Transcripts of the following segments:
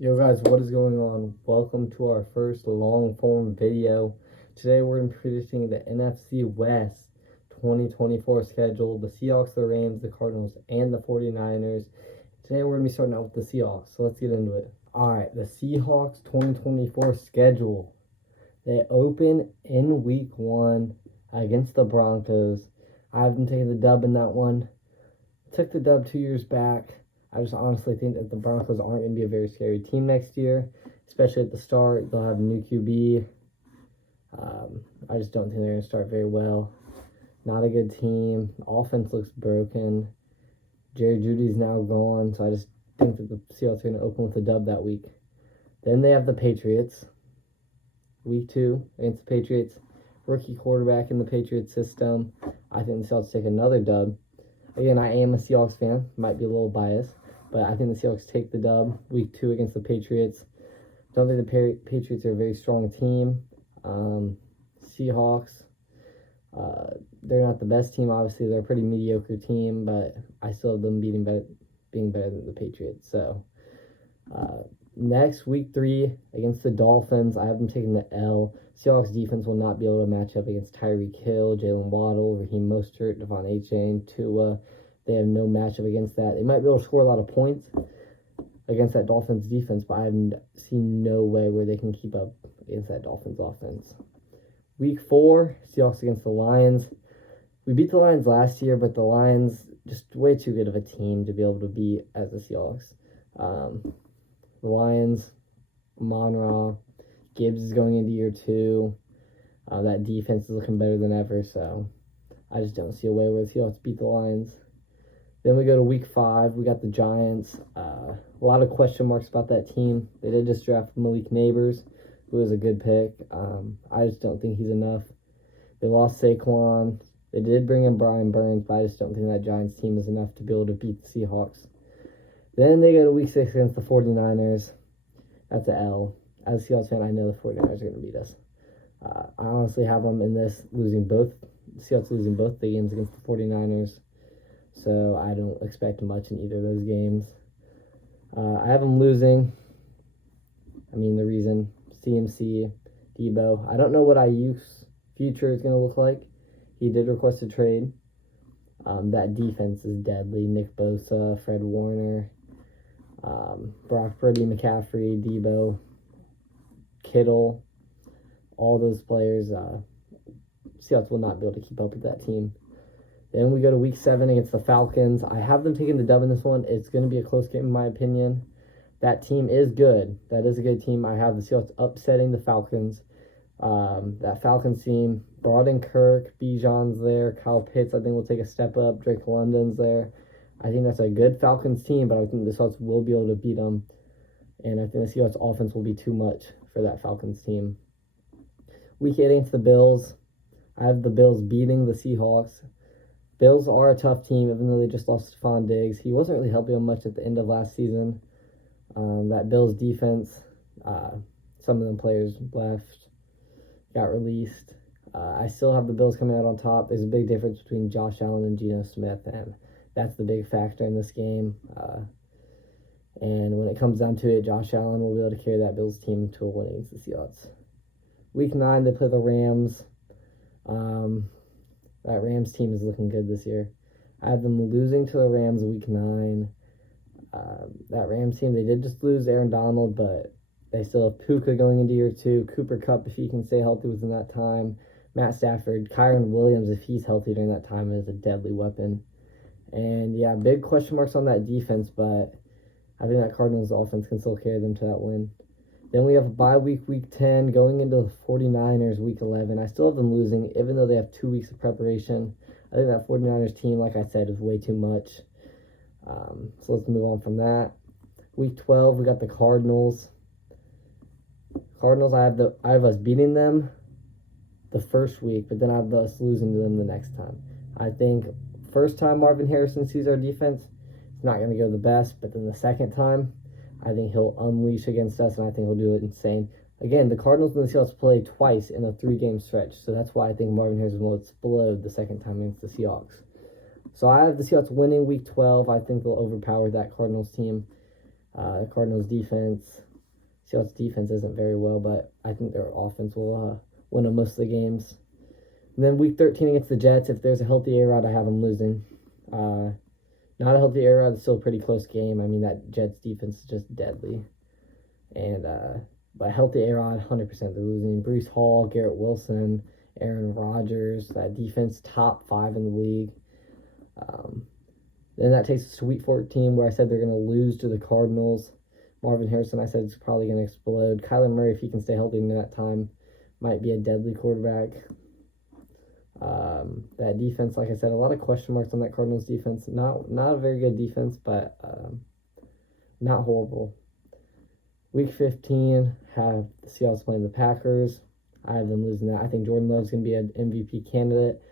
Yo guys, what is going on? Welcome to our first long form video. Today we're going to be predicting the NFC West 2024 schedule, the Seahawks, the Rams, the Cardinals, and the 49ers. Today we're going to be starting out with the Seahawks, so let's get into it. Alright, the Seahawks 2024 schedule. They open in week 1 against the Broncos. I have them taking the dub in that one. Took the dub 2 years back. I just honestly think that the Broncos aren't going to be a very scary team next year, especially at the start. They'll have a new QB. I just don't think they're going to start very well. Not a good team. Offense looks broken. Jerry Jeudy's now gone, so I just think that the Seahawks are going to open with a dub that week. Then they have the Patriots. Week 2 against the Patriots. Rookie quarterback in the Patriots system. I think the Seahawks take another dub. Again, I am a Seahawks fan. Might be a little biased. But I think the Seahawks take the dub week 2 against the Patriots. Don't think the Patriots are a very strong team. Seahawks, they're not the best team, obviously. They're a pretty mediocre team, but I still have them being better than the Patriots. So, next, week 3 against the Dolphins, I have them taking the L. Seahawks defense will not be able to match up against Tyreek Hill, Jalen Waddle, Raheem Mostert, Devon Achane, Tua. They have no matchup against that. They might be able to score a lot of points against that Dolphins defense, but I have seen no way where they can keep up against that Dolphins offense. Week 4, Seahawks against the Lions. We beat the Lions last year, but the Lions just way too good of a team to be able to beat as the Seahawks. The Lions, Amon-Ra, Gibbs is going into year 2. That defense is looking better than ever, so I just don't see a way where the Seahawks beat the Lions. Then we go to week 5. We got the Giants. A lot of question marks about that team. They did just draft Malik Neighbors, who is a good pick. I just don't think he's enough. They lost Saquon. They did bring in Brian Burns, but I just don't think that Giants team is enough to be able to beat the Seahawks. Then they go to week 6 against the 49ers. That's an L. As a Seahawks fan, I know the 49ers are going to beat us. I honestly have them in this Seahawks losing both the games against the 49ers. So I don't expect much in either of those games. I have them losing. The reason, CMC, Debo. I don't know what IU's future is going to look like. He did request a trade. That defense is deadly. Nick Bosa, Fred Warner, Brock Purdy, McCaffrey, Debo, Kittle, all those players. Seahawks will not be able to keep up with that team. Then we go to week 7 against the Falcons. I have them taking the dub in this one. It's going to be a close game in my opinion. That team is good. That is a good team. I have the Seahawks upsetting the Falcons. That Falcons team brought in Kirk. Bijan's there. Kyle Pitts, I think, will take a step up. Drake London's there. I think that's a good Falcons team, but I think the Seahawks will be able to beat them. And I think the Seahawks offense will be too much for that Falcons team. Week 8 against the Bills. I have the Bills beating the Seahawks. Bills are a tough team, even though they just lost Stephon Diggs. He wasn't really helping them much at the end of last season. That Bills defense, some of them players left, got released. I still have the Bills coming out on top. There's a big difference between Josh Allen and Geno Smith, and that's the big factor in this game. And when it comes down to it, Josh Allen will be able to carry that Bills team to a win against the Seahawks. Week 9, they play the Rams. That Rams team is looking good this year. I have them losing to the Rams week 9. That Rams team, they did just lose Aaron Donald, but they still have Puka going into year 2. Cooper Kupp, if he can stay healthy within that time. Matt Stafford. Kyron Williams, if he's healthy during that time, is a deadly weapon. And, yeah, big question marks on that defense, but I think that Cardinals offense can still carry them to that win. Then we have a bye week, week 10, going into the 49ers, week 11. I still have them losing, even though they have 2 weeks of preparation. I think that 49ers team, like I said, is way too much. So let's move on from that. Week 12, we got the Cardinals. Cardinals, I have us beating them the first week, but then I have us losing to them the next time. I think first time Marvin Harrison sees our defense, it's not going to go the best, but then the second time, I think he'll unleash against us, and I think he'll do it insane. Again, the Cardinals and the Seahawks play twice in a 3-game stretch, so that's why I think Marvin Harrison will explode the second time against the Seahawks. So I have the Seahawks winning week 12. I think they'll overpower that Cardinals team. Cardinals defense, Seahawks defense isn't very well, but I think their offense will win them most of the games. And then week 13 against the Jets, if there's a healthy A-Rod, I have them losing. Not a healthy A-Rod, it's still a pretty close game. I mean, that Jets defense is just deadly. And but healthy A-Rod, 100% they're losing. Breece Hall, Garrett Wilson, Aaron Rodgers, that defense top 5 in the league. Then that takes us to week 14, where I said they're going to lose to the Cardinals. Marvin Harrison, I said, is probably going to explode. Kyler Murray, if he can stay healthy in that time, might be a deadly quarterback. That defense, like I said, a lot of question marks on that Cardinals defense. Not a very good defense, but not horrible. Week 15, have the Seahawks playing the Packers. I have them losing that. I think Jordan Love's going to be an MVP candidate.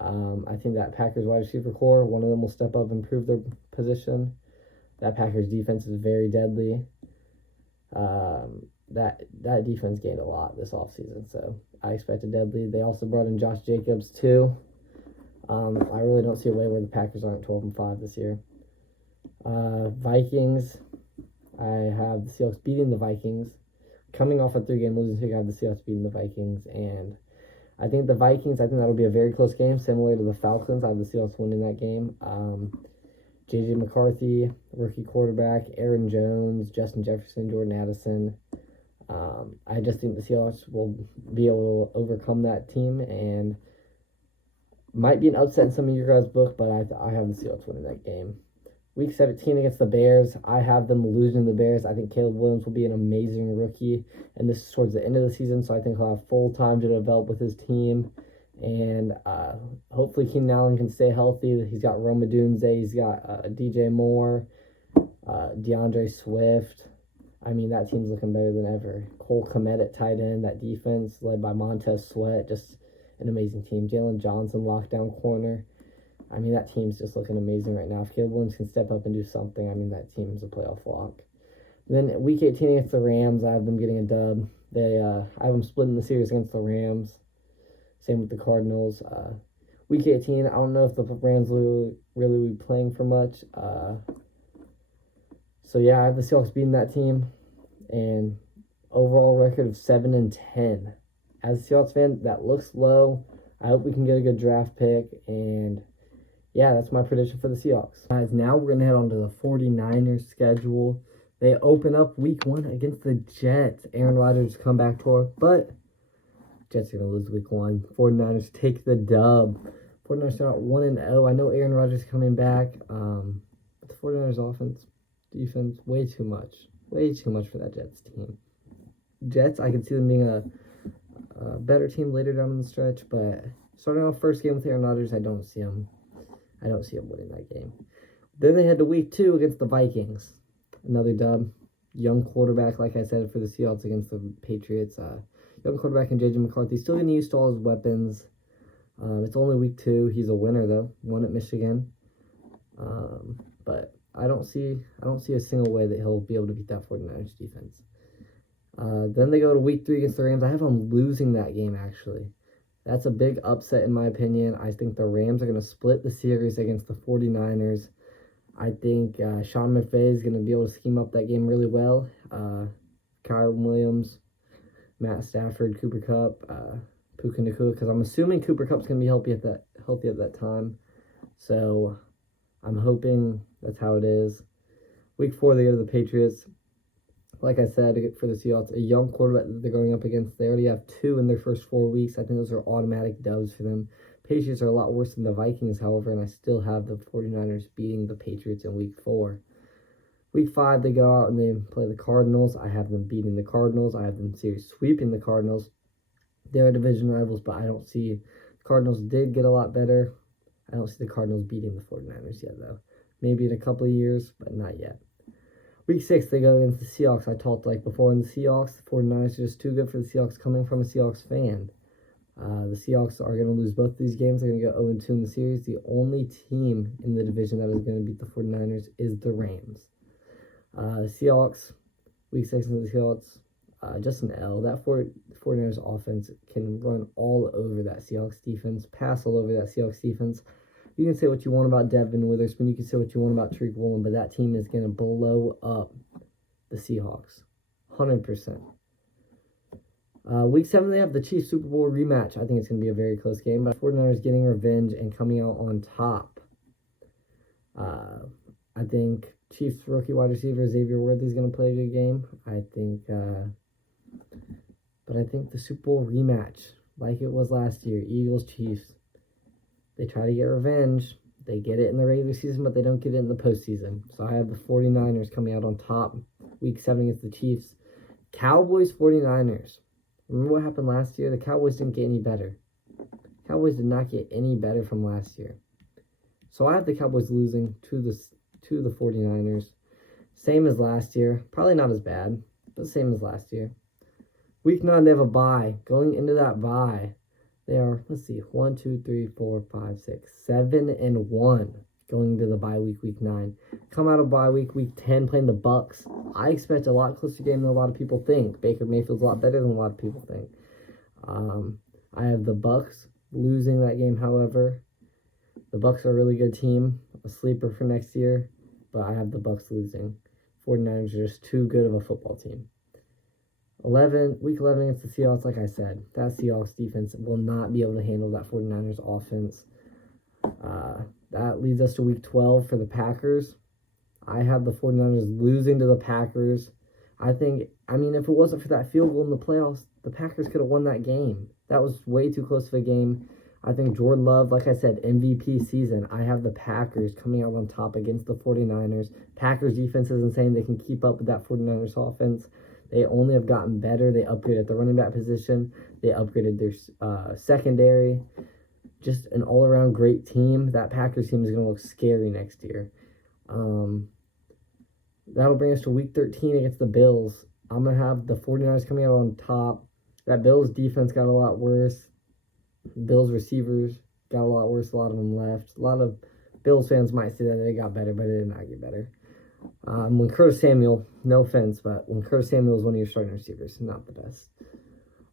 I think that Packers wide receiver core, one of them will step up and improve their position. That Packers defense is very deadly. That defense gained a lot this offseason, so I expect it deadly. They also brought in Josh Jacobs too. I really don't see a way where the Packers aren't 12-5 this year. Vikings, I have the Seahawks beating the Vikings. Coming off a 3-game losing streak, I have the Seahawks beating the Vikings, and I think that'll be a very close game, similar to the Falcons. I have the Seahawks winning that game. J.J. McCarthy, rookie quarterback, Aaron Jones, Justin Jefferson, Jordan Addison. I just think the Seahawks will be able to overcome that team, and might be an upset in some of your guys' book, but I have the Seahawks winning that game. Week 17 against the Bears, I have them losing the Bears. I think Caleb Williams will be an amazing rookie, and this is towards the end of the season, so I think he'll have full time to develop with his team, and hopefully Keenan Allen can stay healthy. He's got Rome Odunze, he's got DJ Moore, DeAndre Swift. I mean, that team's looking better than ever. Cole Kmet at tight end, that defense led by Montez Sweat, just an amazing team. Jalen Johnson, lockdown corner. I mean, that team's just looking amazing right now. If Caleb Williams can step up and do something, I mean, that team's a playoff lock. Then week 18 against the Rams, I have them getting a dub. I have them splitting the series against the Rams. Same with the Cardinals. Week 18, I don't know if the Rams will really be playing for much. So yeah, I have the Seahawks beating that team, and overall record of 7-10. As a Seahawks fan, that looks low. I hope we can get a good draft pick, and yeah, that's my prediction for the Seahawks. Guys, now we're going to head on to the 49ers schedule. They open up week 1 against the Jets. Aaron Rodgers comeback tour, but Jets are going to lose week 1. 49ers take the dub. 49ers start out 1-0. I know Aaron Rodgers coming back, but the 49ers defense, way too much for that Jets team. Jets, I can see them being a better team later down the stretch, but starting off first game with Aaron Rodgers, I don't see them winning that game. Then they head to week 2 against the Vikings. Another dub. Young quarterback, like I said, for the Seahawks against the Patriots. Young quarterback in J.J. McCarthy. Still getting used to all his weapons. It's only week 2. He's a winner, though. Won at Michigan. But I don't see a single way that he'll be able to beat that 49ers defense. Then they go to week 3 against the Rams. I have them losing that game, actually. That's a big upset in my opinion. I think the Rams are going to split the series against the 49ers. I think Sean McVay is going to be able to scheme up that game really well. Kyle Williams, Matt Stafford, Cooper Kupp, Puka Nacua, because I'm assuming Cooper Kupp's going to be healthy at that time. So I'm hoping that's how it is. Week 4, they go to the Patriots. Like I said, for the Seahawks, a young quarterback that they're going up against. They already have 2 in their first 4 weeks. I think those are automatic dubs for them. Patriots are a lot worse than the Vikings, however, and I still have the 49ers beating the Patriots in week 4. Week 5, they go out and they play the Cardinals. I have them beating the Cardinals. I have them series sweeping the Cardinals. They're division rivals, but I don't see the Cardinals did get a lot better. I don't see the Cardinals beating the 49ers yet, though. Maybe in a couple of years, but not yet. Week 6, they go against the Seahawks. I talked like before in the Seahawks. The 49ers are just too good for the Seahawks coming from a Seahawks fan. The Seahawks are going to lose both of these games. They're going to go 0-2 in the series. The only team in the division that is going to beat the 49ers is the Rams. The Seahawks, week 6 in the Seahawks, just an L. That 49ers offense can run all over that Seahawks defense, pass all over that Seahawks defense. You can say what you want about Devin Witherspoon. You can say what you want about Tariq Woolen, but that team is going to blow up the Seahawks. 100%. Week 7, they have the Chiefs Super Bowl rematch. I think it's going to be a very close game, but 49ers getting revenge and coming out on top. I think Chiefs rookie wide receiver Xavier Worthy is going to play a good game. I think the Super Bowl rematch, like it was last year, Eagles-Chiefs, they try to get revenge. They get it in the regular season, but they don't get it in the postseason. So I have the 49ers coming out on top. Week 7 against the Chiefs. Cowboys, 49ers. Remember what happened last year? The Cowboys didn't get any better. Cowboys did not get any better from last year. So I have the Cowboys losing to the 49ers. Same as last year. Probably not as bad, but same as last year. Week 9, they have a bye. Going into that bye, they are, 1, 2, 3, 4, 5, 6, 7-1 going into the bye week, week 9. Come out of bye week, week 10, playing the Bucks. I expect a lot closer game than a lot of people think. Baker Mayfield's a lot better than a lot of people think. I have the Bucks losing that game, however. The Bucks are a really good team, a sleeper for next year, but I have the Bucks losing. 49ers are just too good of a football team. Week 11 against the Seahawks, like I said, that Seahawks defense will not be able to handle that 49ers offense. That leads us to week 12 for the Packers. I have the 49ers losing to the Packers. If it wasn't for that field goal in the playoffs, the Packers could have won that game. That was way too close of a game. I think Jordan Love, like I said, MVP season. I have the Packers coming out on top against the 49ers. Packers defense is insane. They can keep up with that 49ers offense. They only have gotten better. They upgraded the running back position. They upgraded their secondary. Just an all-around great team. That Packers team is going to look scary next year. That'll bring us to week 13 against the Bills. I'm going to have the 49ers coming out on top. That Bills defense got a lot worse. Bills receivers got a lot worse. A lot of them left. A lot of Bills fans might say that they got better, but it did not get better. When Curtis Samuel, no offense, but when Curtis Samuel is one of your starting receivers, not the best.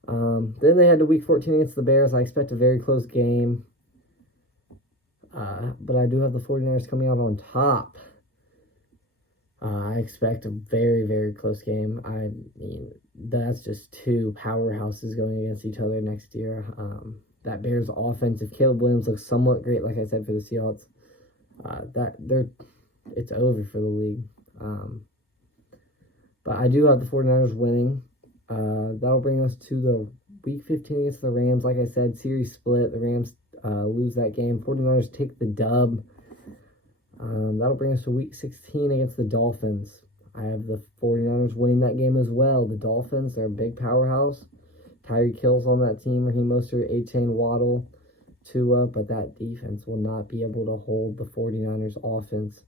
Then they had to week 14 against the Bears. I expect a very close game. But I do have the 49ers coming out on top. I expect a very, very close game. I mean, that's just two powerhouses going against each other next year. That Bears offense, if Caleb Williams looks somewhat great, like I said, for the Seahawks, it's over for the league. But I do have the 49ers winning. That'll bring us to the week 15 against the Rams. Like I said, series split. The Rams lose that game. 49ers take the dub. That'll bring us to week 16 against the Dolphins. I have the 49ers winning that game as well. The Dolphins, they're a big powerhouse. Tyreek Hill's on that team. Raheem Mostert, A-Chain, Waddle, Tua. But that defense will not be able to hold the 49ers offense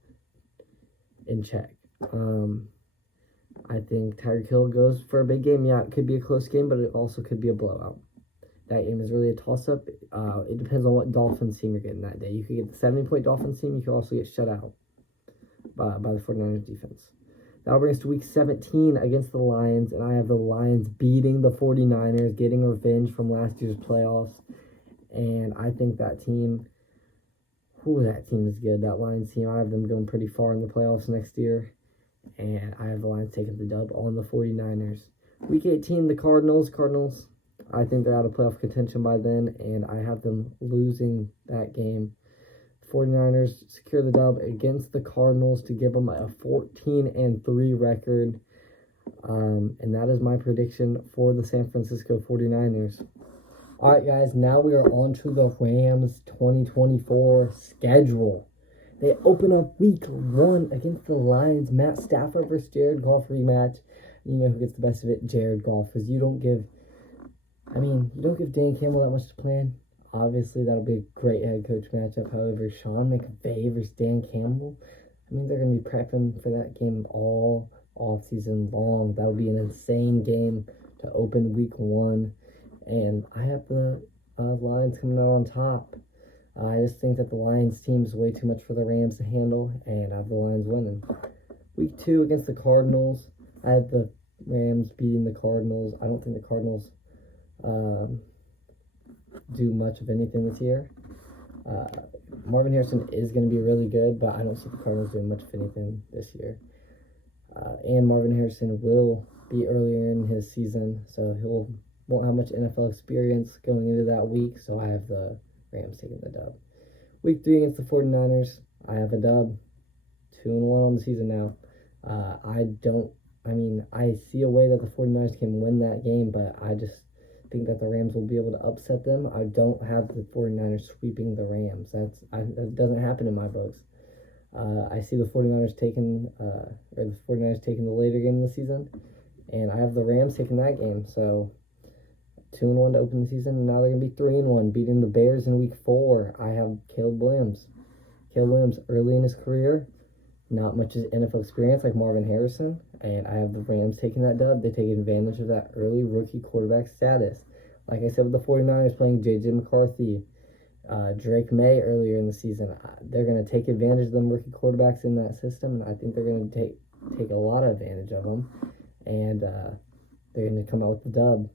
in check. I think Tyreek Hill goes for a big game. Yeah, it could be a close game, but it also could be a blowout. That game is really a toss-up. It depends on what Dolphins team you're getting that day. You could get the 70-point Dolphins team. You could also get shut out by the 49ers defense. That'll bring us to week 17 against the Lions, and I have the Lions beating the 49ers, getting revenge from last year's playoffs. And I think that team is good. That Lions team, I have them going pretty far in the playoffs next year. And I have the Lions taking the dub on the 49ers. Week 18, the Cardinals. I think they're out of playoff contention by then, and I have them losing that game. 49ers secure the dub against the Cardinals to give them a 14-3 record. And that is my prediction for the San Francisco 49ers. All right, guys, now we are on to the Rams 2024 schedule. They open up week 1 against the Lions. Matt Stafford versus Jared Goff rematch. You know who gets the best of it? Jared Goff. Because you don't give Dan Campbell that much to plan. Obviously, that'll be a great head coach matchup. However, Sean McVay versus Dan Campbell, they're going to be prepping for that game all offseason long. That'll be an insane game to open week 1. And I have the Lions coming out on top. I just think that the Lions team is way too much for the Rams to handle, and I have the Lions winning. Week 2 against the Cardinals, I have the Rams beating the Cardinals. I don't think the Cardinals do much of anything this year. Marvin Harrison is going to be really good, but I don't see the Cardinals doing much of anything this year. And Marvin Harrison will be earlier in his season, so won't have much NFL experience going into that week, so I have the Rams taking the dub. Week 3 against the 49ers, I have a dub. 2-1 on the season now. I see a way that the 49ers can win that game, but I just think that the Rams will be able to upset them. I don't have the 49ers sweeping the Rams. That doesn't happen in my books. I see the 49ers taking the later game of the season, and I have the Rams taking that game. So 2-1 to open the season, and now they're gonna be 3-1, beating the Bears in week 4. I have Caleb Williams. Caleb Williams, early in his career, not much NFL experience like Marvin Harrison, and I have the Rams taking that dub. They take advantage of that early rookie quarterback status. Like I said with the 49ers playing J.J. McCarthy, Drake May earlier in the season, they're going to take advantage of them rookie quarterbacks in that system, and I think they're going to take a lot of advantage of them, and they're going to come out with the dub.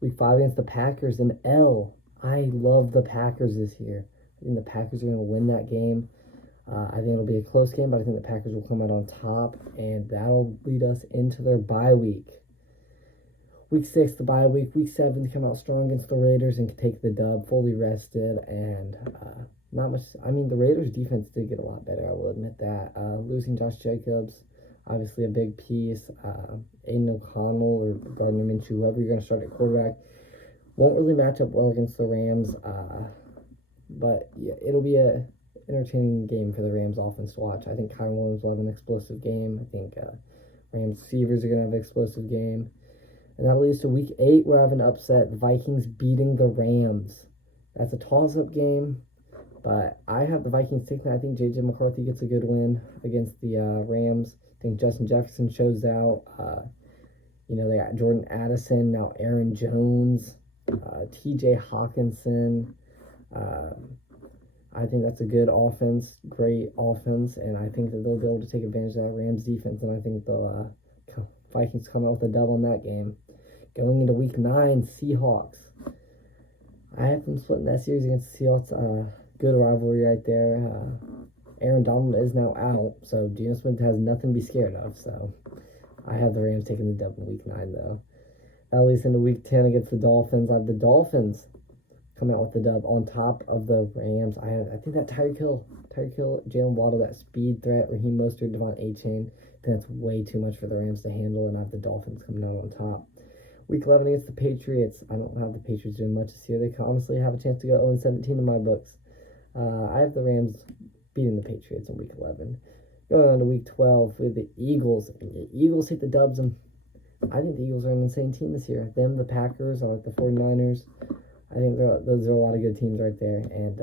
Week 5 against the Packers in L. I love the Packers this year. I think the Packers are going to win that game. I think it'll be a close game, but I think the Packers will come out on top, and that'll lead us into their bye week. Week 6, the bye week. Week 7, to come out strong against the Raiders and take the dub, fully rested, and not much. I mean, the Raiders' defense did get a lot better, I will admit that. Losing Josh Jacobs, obviously a big piece. Aiden O'Connell or Gardner Minshew, whoever you're going to start at quarterback, won't really match up well against the Rams. But yeah, it'll be a entertaining game for the Rams offense to watch. I think Kyron Williams will have an explosive game. I think Rams receivers are going to have an explosive game. And that leads to week 8, where I have an upset. The Vikings beating the Rams. That's a toss-up game, but I have the Vikings taking that. I think J.J. McCarthy gets a good win against the Rams. I think Justin Jefferson shows out. They got Jordan Addison, now Aaron Jones, T.J. Hawkinson. I think that's a good offense, great offense, and I think that they'll be able to take advantage of that Rams defense, and I think the Vikings come out with a dub on that game. Going into week 9, Seahawks. I have them splitting that series against the Seahawks. Good rivalry right there. Aaron Donald is now out, so Geno Smith has nothing to be scared of, so I have the Rams taking the dub in week 9, though. That leads into week 10 against the Dolphins. I have the Dolphins come out with the dub on top of the Rams. I think that Tyreek Hill, Jalen Waddle, that speed threat, Raheem Mostert, Devon Achane, I think that's way too much for the Rams to handle, and I have the Dolphins coming out on top. Week 11 against the Patriots. I don't have the Patriots doing much this year. They honestly have a chance to go 0-17 in my books. I have the Rams beating the Patriots in week 11. Going on to week 12 with the Eagles. The Eagles take the dubs, and I think the Eagles are an insane team this year. Them, the Packers, or the 49ers. I think those are a lot of good teams right there. And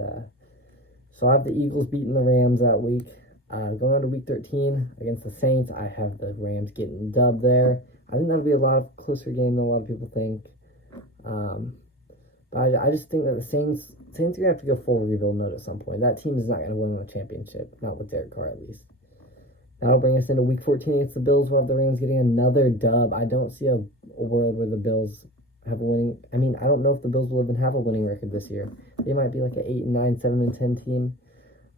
so I have the Eagles beating the Rams that week. Going on to week 13 against the Saints, I have the Rams getting the dub there. I think that'll be a lot closer game than a lot of people think. But I just think that the Saints are going to have to go full rebuild mode at some point. That team is not going to win a championship, not with Derek Carr at least. That'll bring us into week 14 against the Bills. We'll have the Rams getting another dub. I don't see a world where the Bills have a winning. I mean, I don't know if the Bills will even have a winning record this year. They might be like an 8-9, 7-10 team.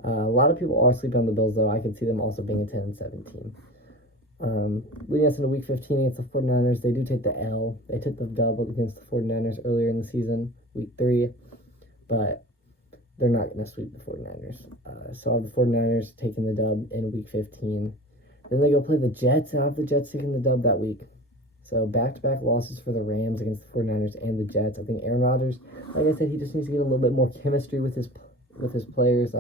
A lot of people are sleeping on the Bills, though. I could see them also being a 10-7 team. Leading us into week 15 against the 49ers, they do take the L. They took the dub against the 49ers earlier in the season, week 3, but they're not going to sweep the 49ers. So I have the 49ers taking the dub in week 15. Then they go play the Jets, and I have the Jets taking the dub that week. So back-to-back losses for the Rams against the 49ers and the Jets. I think Aaron Rodgers, like I said, he just needs to get a little bit more chemistry with his players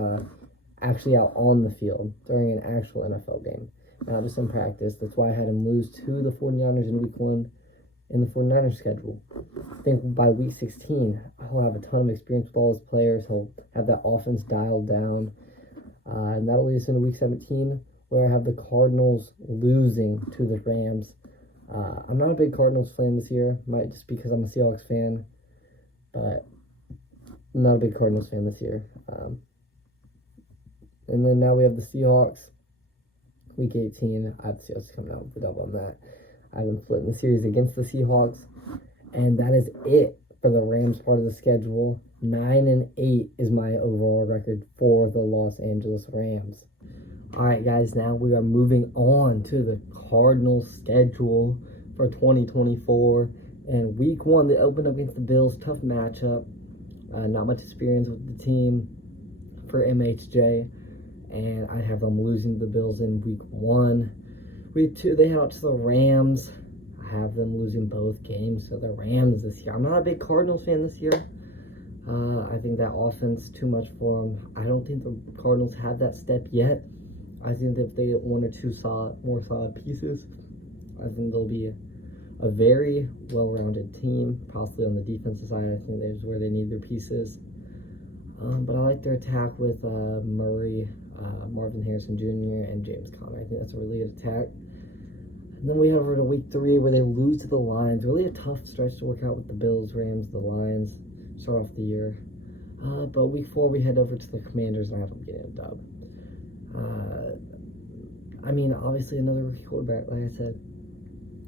actually out on the field during an actual NFL game, not just in practice. That's why I had him lose to the 49ers in week 1 in the 49ers schedule. I think by week 16, he'll have a ton of experience with all his players. He'll have that offense dialed down. And that'll lead us into week 17, where I have the Cardinals losing to the Rams. I'm not a big Cardinals fan this year, might just because I'm a Seahawks fan, but I'm not a big Cardinals fan this year. And then now we have the Seahawks, week 18. I have the Seahawks coming out with the dub on that. I've been splitting the series against the Seahawks, and that is it for the Rams part of the schedule. 9-8 is my overall record for the Los Angeles Rams. All right, guys, now we are moving on to the Cardinals schedule for 2024. And week 1, they opened up against the Bills. Tough matchup. Not much experience with the team for MHJ. And I have them losing to the Bills in week 1. Week 2, they head out to the Rams. I have them losing both games to the Rams this year. I'm not a big Cardinals fan this year. I think that offense too much for them. I don't think the Cardinals have that step yet. I think that if they get 1 or 2 more solid pieces, I think they'll be a very well-rounded team, possibly on the defensive side. I think there's where they need their pieces. But I like their attack with Murray, Marvin Harrison Jr., and James Conner. I think that's a really good attack. And then we head over to week 3 where they lose to the Lions. Really a tough stretch to work out with the Bills, Rams, the Lions. Start off the year. But week 4 we head over to the Commanders and I have them getting a dub. I mean, obviously another rookie quarterback, like I said.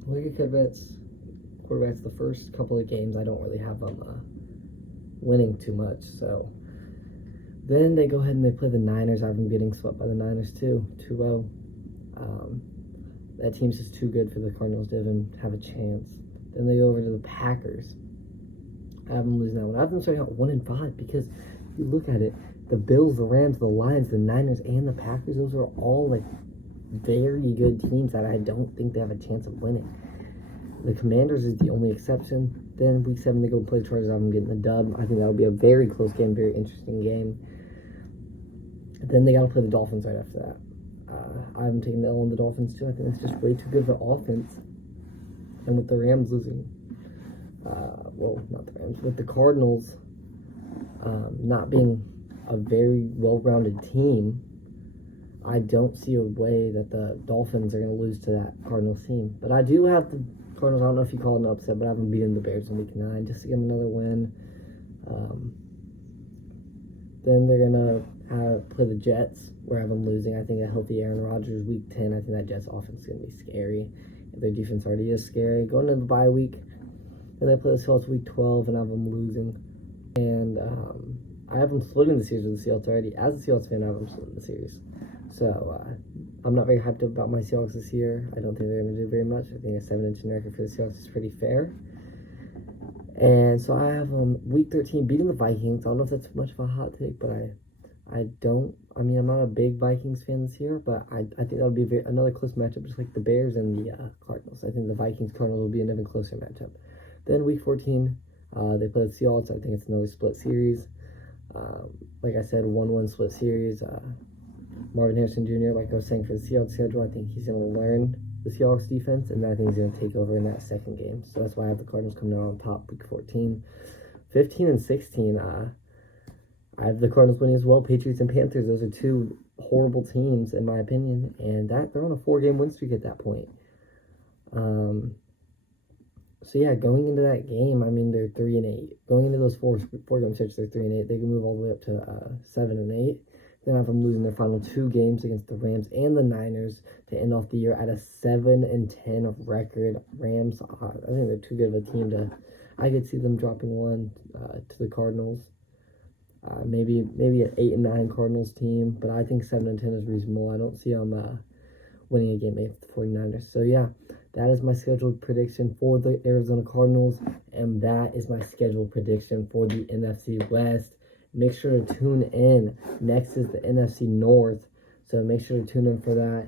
Rookie quarterbacks the first couple of games, I don't really have them winning too much. So then they go ahead and they play the Niners. I have them getting swept by the Niners too, 2-0. That team's just too good for the Cardinals to even have a chance. Then they go over to the Packers. I have them losing that one. I have them starting out 1-5 because if you look at it, the Bills, the Rams, the Lions, the Niners, and the Packers, those are all like very good teams that I don't think they have a chance of winning. The Commanders is the only exception. Then week 7 they go play the Chargers. I'm getting the dub. I think that'll be a very close game, very interesting game. Then they got to play the Dolphins right after that. I'm taking the L on the Dolphins too. I think it's just way too good of an offense. And with the Rams losing, well, not the Rams, with the Cardinals not being a very well-rounded team, I don't see a way that the Dolphins are going to lose to that Cardinals team. But I do have the Cardinals, I don't know if you call it an upset, but I have them beating the Bears in week 9 just to give them another win. Then they're going to play the Jets, where I have them losing. I think a healthy Aaron Rodgers week 10, I think that Jets offense is going to be scary. Their defense already is scary. Going into the bye week, and they play the Seahawks week 12, and I have them losing. And I have them splitting the series with the Seahawks already. As a Seahawks fan, I have them splitting the series. So I'm not very hyped up about my Seahawks this year. I don't think they're going to do very much. I think a 7-10 record for the Seahawks is pretty fair. And so I have week 13 beating the Vikings. I don't know if that's much of a hot take, but I'm not a big Vikings fan this year, but I think that'll be another close matchup, just like the Bears and the Cardinals. I think the Vikings-Cardinals will be an even closer matchup. Then week 14, they play the Seahawks. I think it's another split series. Like I said, 1-1 split series. Marvin Harrison Jr., like I was saying, for the Seahawks schedule, I think he's going to learn the Seahawks defense, and I think he's going to take over in that second game. So that's why I have the Cardinals coming out on top week 14. 15 and 16, I have the Cardinals winning as well. Patriots and Panthers, those are two horrible teams, in my opinion, and they're on a 4-game win streak at that point. So yeah, going into that game, I mean, they're 3-8. Going into those four-game stretches, they're 3-8. They can move all the way up to 7-8. Then I have them losing their final 2 games against the Rams and the Niners to end off the year at a 7-10 record. Rams, I think they're too good of a team to. I could see them dropping one to the Cardinals. Maybe an 8-9 Cardinals team, but I think 7-10 is reasonable. I don't see them winning a game against the 49ers. So yeah, that is my scheduled prediction for the Arizona Cardinals, and that is my scheduled prediction for the NFC West. Make sure to tune in. Next is the NFC North, so make sure to tune in for that.